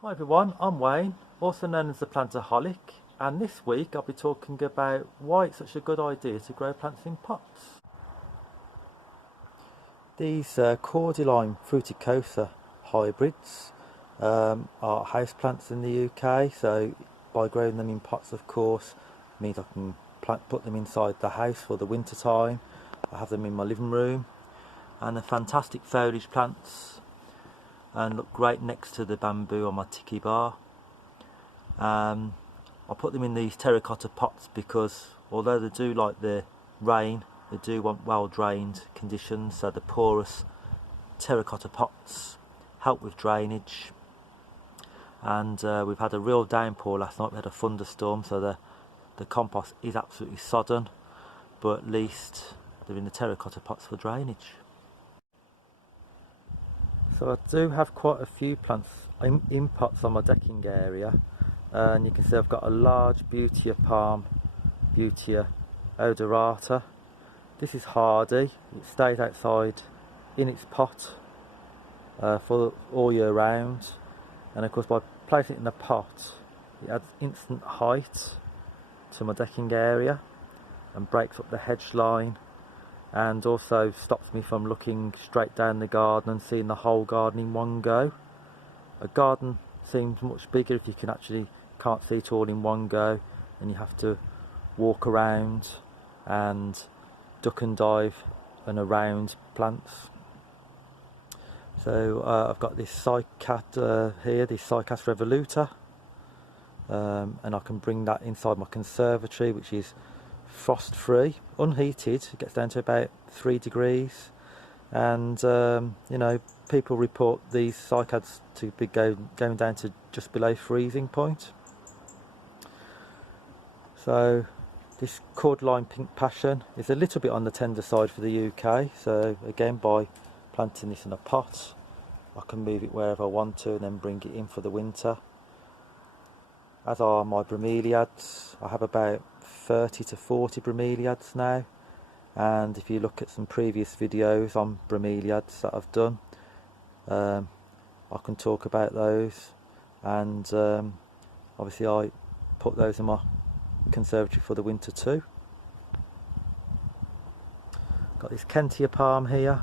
Hi everyone, I'm Wayne, also known as the Plantaholic, and this week I'll be talking about why it's such a good idea to grow plants in pots. These cordyline fruticosa hybrids are houseplants in the UK, so by growing them in pots, of course, means I can put them inside the house for the winter time. I have them in my living room, and they're fantastic foliage plants and look great next to the bamboo on my tiki bar. I put them in these terracotta pots because although they do like the rain, they do want well drained conditions, so the porous terracotta pots help with drainage. And we've had a real downpour last night. We had a thunderstorm, so the compost is absolutely sodden, but at least they're in the terracotta pots for drainage. So I do have quite a few plants in pots on my decking area, and you can see I've got a large Birmingham Palm, Birmingham odorata. This is hardy, it stays outside in its pot for all year round, and of course by placing it in a pot it adds instant height to my decking area and breaks up the hedge line, and also stops me from looking straight down the garden and seeing the whole garden in one go. A garden seems much bigger if you can't see it all in one go, and you have to walk around and duck and dive and around plants. So I've got this cycad here, this Cycas revoluta, and I can bring that inside my conservatory, which is frost free, unheated. It gets down to about 3 degrees, and you know, people report these cycads to be going down to just below freezing point. So this cordyline pink passion is a little bit on the tender side for the UK, so again, by planting this in a pot I can move it wherever I want to and then bring it in for the winter, as are my bromeliads. I have about 30 to 40 bromeliads now, and if you look at some previous videos on bromeliads that I've done, I can talk about those, and obviously I put those in my conservatory for the winter too. Got this Kentia Palm here,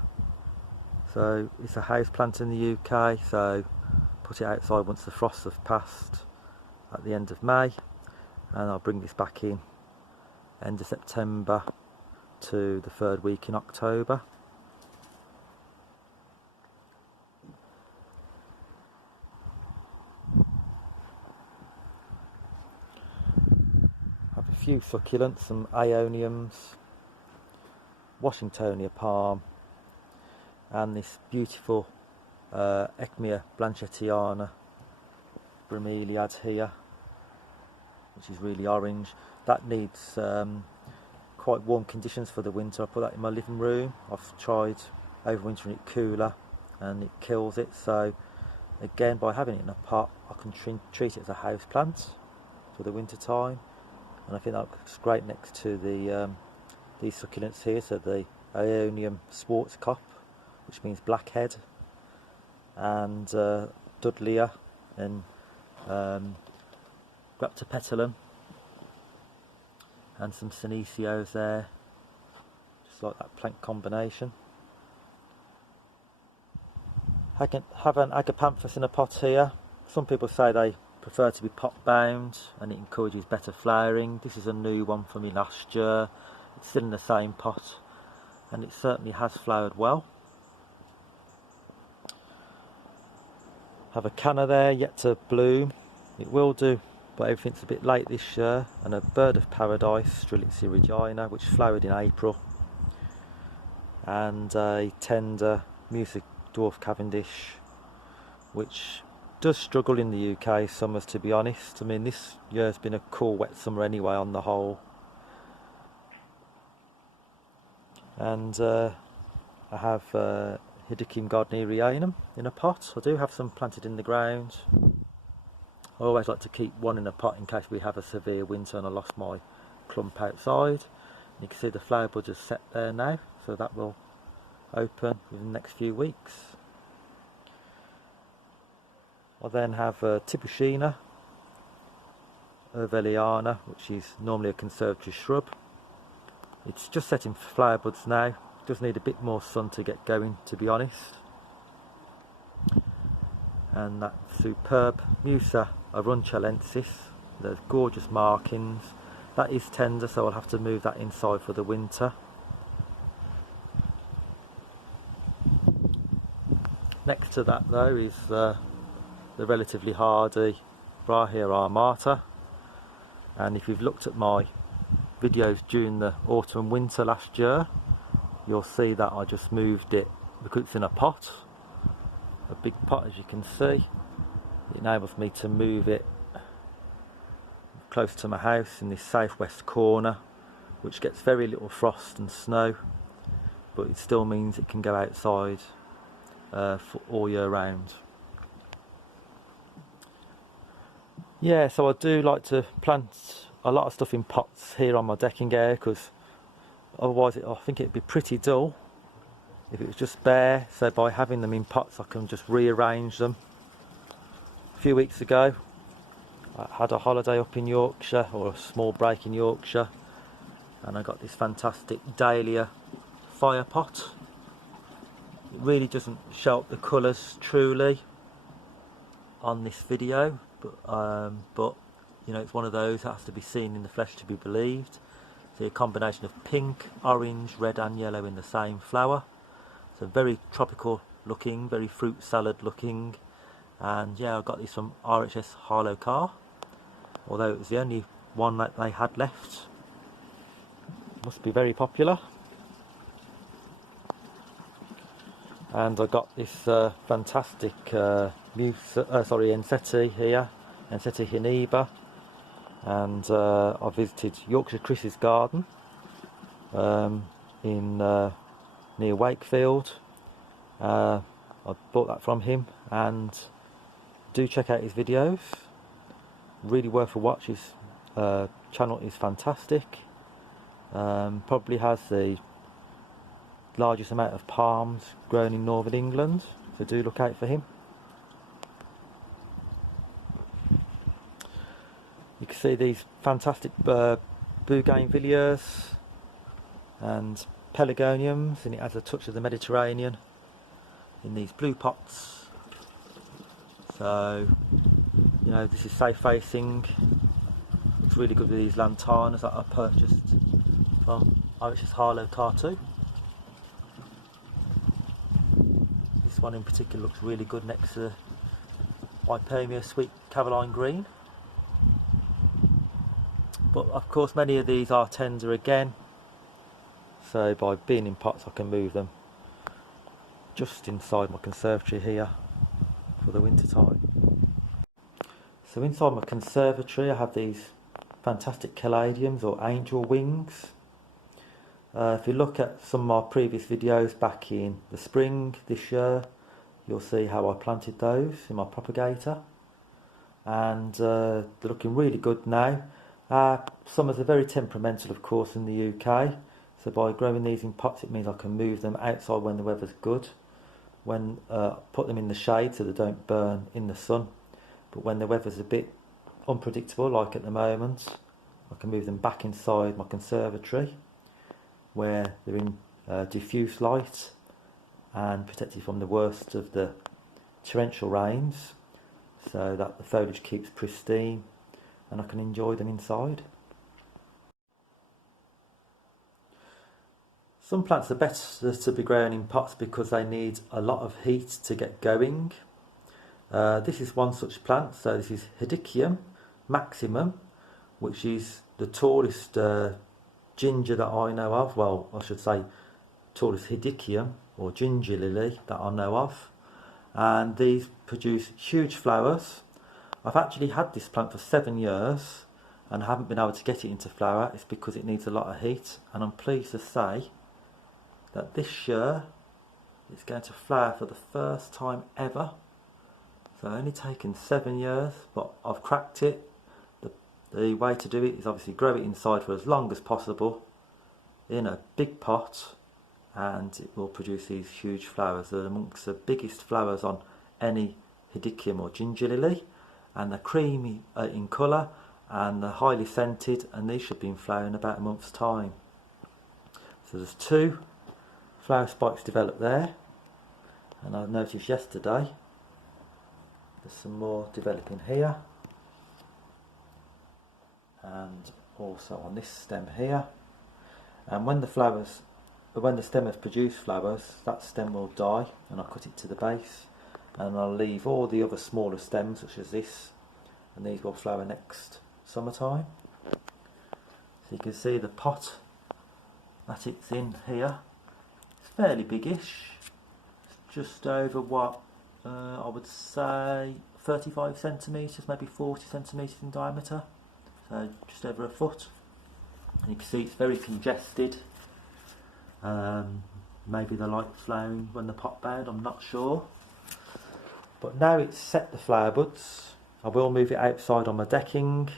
so it's a house plant in the UK, so put it outside once the frosts have passed at the end of May, and I'll bring this back in end of September to the third week in October. I have a few succulents, some aeoniums, Washingtonia palm, and this beautiful Ecmia blanchettiana bromeliad here, which is really orange. That needs quite warm conditions for the winter. I put that in my living room. I've tried overwintering it cooler and it kills it, so again, by having it in a pot I can treat it as a house plant for the winter time, and I think that looks great next to the these succulents here. So the Aeonium Schwarzkopf, which means blackhead, and Dudleya and Graptopetalum, and some Senecios there, just like that plant combination. I can have an Agapanthus in a pot here. Some people say they prefer to be pot bound and it encourages better flowering. This is a new one for me last year. It's still in the same pot and it certainly has flowered well. Have a canna there yet to bloom. It will do, but everything's a bit late this year. And a bird of paradise, Strelitzia regina, which flowered in April, and a tender music dwarf Cavendish, which does struggle in the UK summers, to be honest. I mean, this year's been a cool wet summer anyway on the whole. And I have Hedekian Maximum in a pot. I do have some planted in the ground. I always like to keep one in a pot in case we have a severe winter and I lost my clump outside. You can see the flower buds are set there now, so that will open within the next few weeks. I then have Tipuccina Veliana, which is normally a conservatory shrub. It's just setting flower buds now. Does need a bit more sun to get going, to be honest. And that superb Musa arunchalensis, those gorgeous markings. That is tender, so I'll have to move that inside for the winter. Next to that though is the relatively hardy Brahia Armata, and if you've looked at my videos during the autumn and winter last year, you'll see that I just moved it because it's in a pot, a big pot, as you can see. It enables me to move it close to my house in this southwest corner, which gets very little frost and snow, but it still means it can go outside for all year round. Yeah, so I do like to plant a lot of stuff in pots here on my decking area, because otherwise I think it'd be pretty dull if it was just bare. So by having them in pots, I can just rearrange them. A few weeks ago I had a holiday up in Yorkshire, or a small break in Yorkshire, and I got this fantastic dahlia fire pot. It really doesn't show up the colours truly on this video, but you know, it's one of those that has to be seen in the flesh to be believed. See a combination of pink, orange, red and yellow in the same flower. So very tropical looking, very fruit salad looking. And yeah, I got this from RHS Harlow Car, although it was the only one that they had left. Must be very popular. And I got this fantastic Enseti here, Enseti Hiniba, and I visited Yorkshire Chris's garden in near Wakefield. I bought that from him, and do check out his videos. Really worth a watch. His channel is fantastic. Probably has the largest amount of palms grown in northern England, so do look out for him. You can see these fantastic bougainvilleas and pelargoniums, and it has a touch of the Mediterranean in these blue pots. So, you know, this is safe facing. It's really good with these Lantanas that I purchased from RHS Harlow Car 2. This one in particular looks really good next to the Hypermia Sweet Caroline Green. But of course many of these are tender again, so by being in pots I can move them just inside my conservatory here for the winter time. So inside my conservatory I have these fantastic caladiums, or angel wings. If you look at some of my previous videos back in the spring this year, you'll see how I planted those in my propagator, and they're looking really good now. Summers are very temperamental, of course, in the UK, so by growing these in pots it means I can move them outside when the weather's good, when put them in the shade so they don't burn in the sun. But when the weather's a bit unpredictable, like at the moment, I can move them back inside my conservatory, where they're in diffuse light and protected from the worst of the torrential rains, so that the foliage keeps pristine and I can enjoy them inside. Some plants are better to be grown in pots because they need a lot of heat to get going. This is one such plant. So this is Hedekian Maximum, which is the tallest ginger that I know of. Well, I should say tallest Hedekium or ginger lily that I know of. And these produce huge flowers. I've actually had this plant for 7 years and haven't been able to get it into flower. It's because it needs a lot of heat, and I'm pleased to say that this year it's going to flower for the first time ever. So only taken 7 years, but I've cracked it. The way to do it is obviously grow it inside for as long as possible in a big pot, and it will produce these huge flowers. They're amongst the biggest flowers on any Hedekian or ginger lily, and they're creamy in colour and they're highly scented, and these should be in flower in about a month's time. So there's 2 flower spikes developed there, and I noticed yesterday there's some more developing here, and also on this stem here. And when the stem has produced flowers, that stem will die, and I'll cut it to the base, and I'll leave all the other smaller stems such as this, and these will flower next summertime. So you can see the pot that it's in here. It's fairly biggish. It's just over what I would say 35 centimetres, maybe 40 centimetres in diameter. So just over a foot. And you can see it's very congested. Maybe the light flowering when the pot bound, I'm not sure. But now it's set the flower buds, I will move it outside on my decking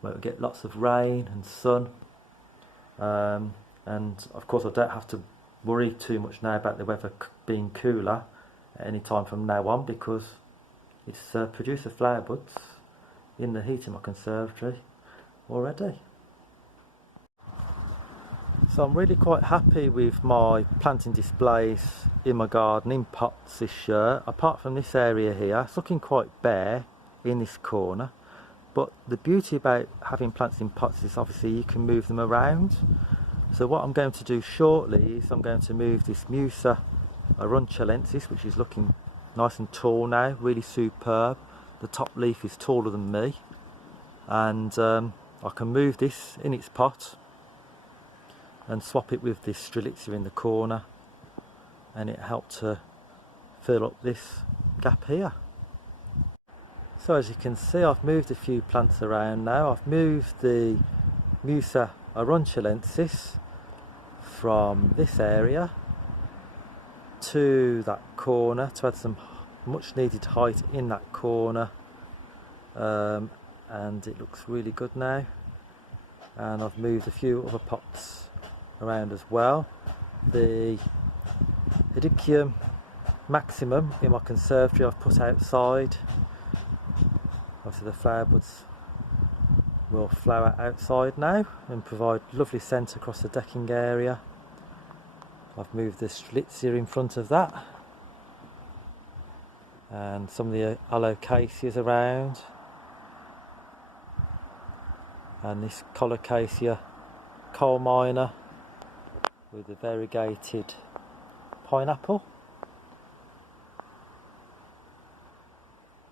where we get lots of rain and sun. And of course I don't have to worry too much now about the weather being cooler at any time from now on, because it's produced the flower buds in the heat in my conservatory already. So I'm really quite happy with my planting displays in my garden in pots this year. Apart from this area here, it's looking quite bare in this corner, but the beauty about having plants in pots is obviously you can move them around. So what I'm going to do shortly is I'm going to move this Musa arunchalensis, which is looking nice and tall now, really superb. The top leaf is taller than me, and I can move this in its pot and swap it with this strelitzia in the corner, and it helped to fill up this gap here. So as you can see, I've moved a few plants around now. I've moved the Musa arunchalensis from this area to that corner to add some much needed height in that corner, and it looks really good now. And I've moved a few other pots around as well. The Hedekian Maximum in my conservatory I've put outside. Obviously the flower buds will flower outside now and provide lovely scent across the decking area. I've moved the strelitzia in front of that, and some of the alocaceas around, and this colocasia coal miner with a variegated pineapple,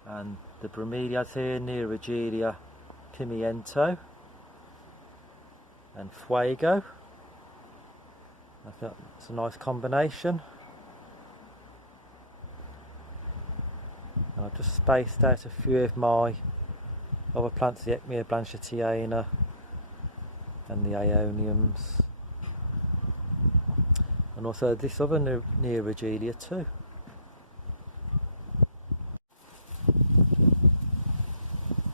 and the bromeliads here, Neoregelia pimiento and fuego. I think it's a nice combination. And I've just spaced out a few of my other plants, the Ecmia blanchetiana and the aeoniums, and also this other Neoregelia too.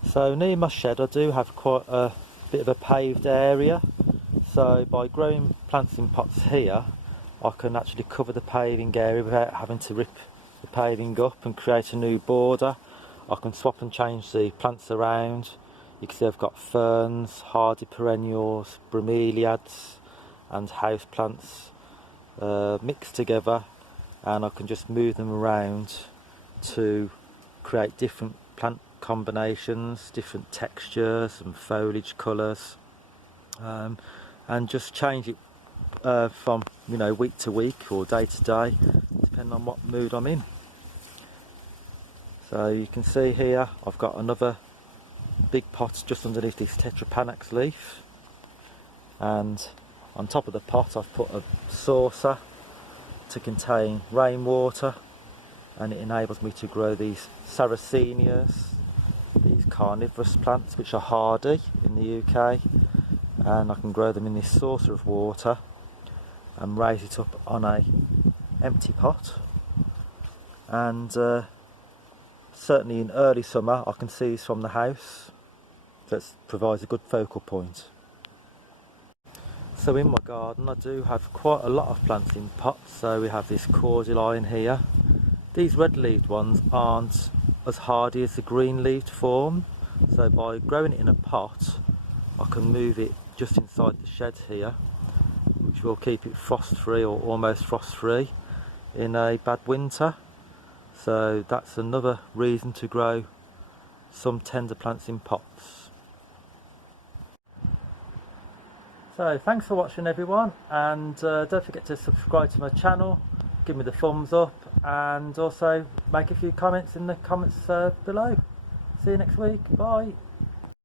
So near my shed I do have quite a bit of a paved area, so by growing plants in pots here I can actually cover the paving area without having to rip the paving up and create a new border. I can swap and change the plants around. You can see I've got ferns, hardy perennials, bromeliads and house plants mixed together, and I can just move them around to create different plant combinations, different textures and foliage colours, and just change it from week to week or day to day, depending on what mood I'm in. So you can see here I've got another big pot just underneath this tetrapanax leaf, and on top of the pot I've put a saucer to contain rainwater, and it enables me to grow these sarracenias, these carnivorous plants which are hardy in the UK, and I can grow them in this saucer of water and raise it up on a empty pot. And certainly in early summer I can see this from the house, so it provides a good focal point. So in my garden I do have quite a lot of plants in pots. So we have this cordyline here. These red-leaved ones aren't as hardy as the green leaved form. So by growing it in a pot, I can move it just inside the shed here, which will keep it frost free or almost frost free in a bad winter. So that's another reason to grow some tender plants in pots. So thanks for watching everyone, and don't forget to subscribe to my channel, give me the thumbs up, and also make a few comments in the comments below. See you next week. Bye.